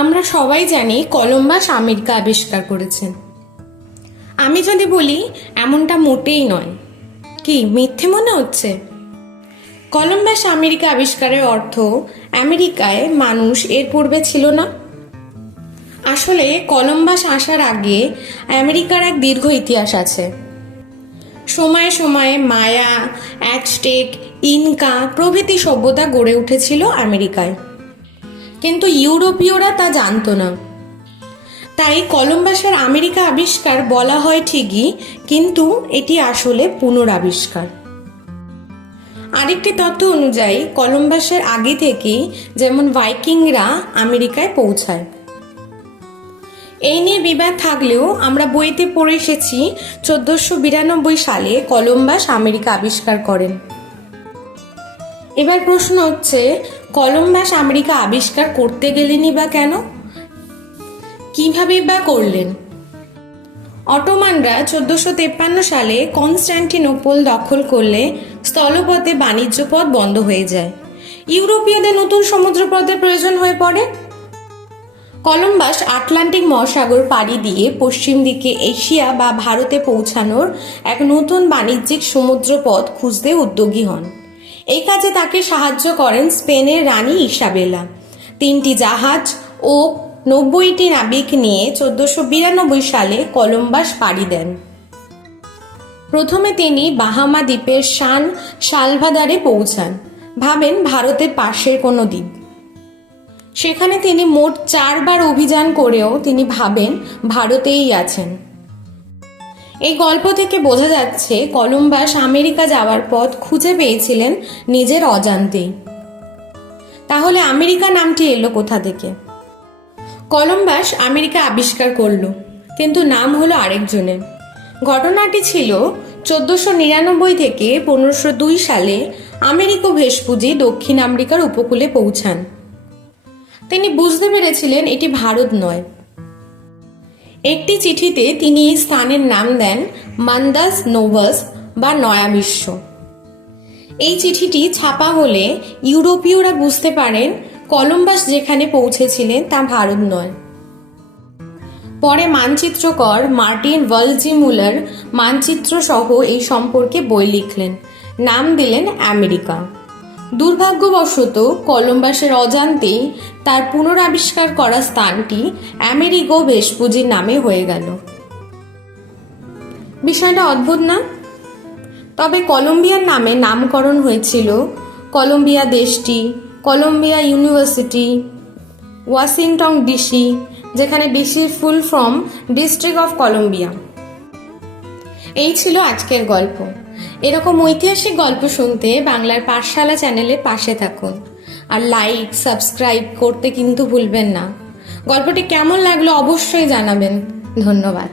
আমরা সবাই জানি কলম্বাস আমেরিকা আবিষ্কার করেছেন। আমি যদি বলি এমনটা মোটেই নয়, কি মিথ্যে মনে হচ্ছে? কলম্বাস আমেরিকা আবিষ্কারের অর্থ আমেরিকায় মানুষ এর পূর্বে ছিল না। আসলে কলম্বাস আসার আগে আমেরিকার এক দীর্ঘ ইতিহাস আছে। সময়ে সময়ে মায়া, অ্যাজটেক, ইনকা প্রভৃতি সভ্যতা গড়ে উঠেছিল আমেরিকায়, কিন্তু ইউরোপীয়রা তা জানতো না। তাই কলম্বাসের আমেরিকা আবিষ্কার বলা হয় ঠিকই, কিন্তু এটি আসলে পুনরাবিষ্কার। আরেকটি তথ্য অনুযায়ী কলম্বাসের আগে থেকেই যেমন ভাইকিংরা আমেরিকায় পৌঁছায়। এই নিয়ে বিবাদ থাকলেও আমরা বইতে পড়ে এসেছি 1492 সালে কলম্বাস আমেরিকা আবিষ্কার করেন। এবার প্রশ্ন হচ্ছে, কলম্বাস আমেরিকা আবিষ্কার করতে গেলেনই বা কেন? কিভাবেই বা করলেন? অটোমানরা 1453 সালে কনস্ট্যান্টিনোপল দখল করলে স্থলপথে বাণিজ্য পথ বন্ধ হয়ে যায়। ইউরোপীয়দের নতুন সমুদ্রপথের প্রয়োজন হয়ে পড়ে। কলম্বাস আটলান্টিক মহাসাগর পাড়ি দিয়ে পশ্চিম দিকে এশিয়া বা ভারতে পৌঁছানোর এক নতুন বাণিজ্যিক সমুদ্রপথ খুঁজতে উদ্যোগী হন। এই কাজে তাকে সাহায্য করেন স্পেনের রানী ইসাবেলা। 3টি জাহাজ ও 90টি নাবিক নিয়ে 1492 সালে কলম্বাস পাড়ি দেন। প্রথমে তিনি বাহামা দ্বীপের সান সালভাদারে পৌঁছান, ভাবেন ভারতের পাশের কোনো দ্বীপ। সেখানে তিনি মোট 4 বার অভিযান করেও তিনি ভাবেন ভারতেই আছেন। এই গল্প থেকে বোঝা যাচ্ছে কলম্বাস আমেরিকা যাওয়ার পথ খুঁজে পেয়েছিলেন নিজের অজান্তেই। তাহলে আমেরিকা নামটি এলো কোথা থেকে? কলম্বাস আমেরিকা আবিষ্কার করলো, কিন্তু নাম হলো আরেকজনের। ঘটনাটি ছিল 1499 থেকে 1502 সালে আমেরিকো ভেসপুজি দক্ষিণ আমেরিকার উপকূলে পৌঁছান। তিনি বুঝতে পেরেছিলেন এটি ভারত নয়। একটি চিঠিতে তিনি এই স্থানের নাম দেন মান্দাস নোভাস বা নয়া বিশ্ব। এই চিঠিটি ছাপা হলে ইউরোপীয়রা বুঝতে পারেন কলম্বাস যেখানে পৌঁছেছিলেন তা ভারত নয়। পরে মানচিত্রকর মার্টিন ওয়ালজিমুলার মানচিত্র সহ এই সম্পর্কে বই লিখলেন, নাম দিলেন আমেরিকা। দুর্ভাগ্যবশত কলম্বাসের অজান্তেই তার পুনরাবিষ্কার করা স্থানটি আমেরিগো ভেসপুজির নামে হয়ে গেল। বিষয়টা অদ্ভুত না? তবে কলম্বিয়ার নামে নামকরণ হয়েছিল কলম্বিয়া দেশটি, কলম্বিয়া ইউনিভার্সিটি, ওয়াশিংটন ডিসি, যেখানে ডিসির full form district of Colombia. এই ছিল আজকের গল্প। এরকম ঐতিহাসিক গল্প শুনতে বাংলার পাঠশালা চ্যানেলের পাশে থাকুন, আর লাইক সাবস্ক্রাইব করতে কিন্তু ভুলবেন না। গল্পটি কেমন লাগলো অবশ্যই জানাবেন। ধন্যবাদ।